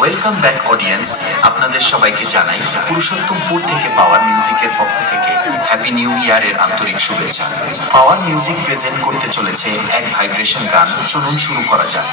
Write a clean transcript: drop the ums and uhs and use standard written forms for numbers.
Welcome back audience, আপনাদের সবাইকে জানাই পুরুষোত্তমপুর থেকে পাওয়ার মিউজিকের পক্ষ থেকে হ্যাপি নিউ ইয়ারের আন্তরিক শুভেচ্ছা। পাওয়ার মিউজিক প্রেজেন্ট করতে চলেছে এক ভাইব্রেশন গান। চলুন শুরু করা যাক।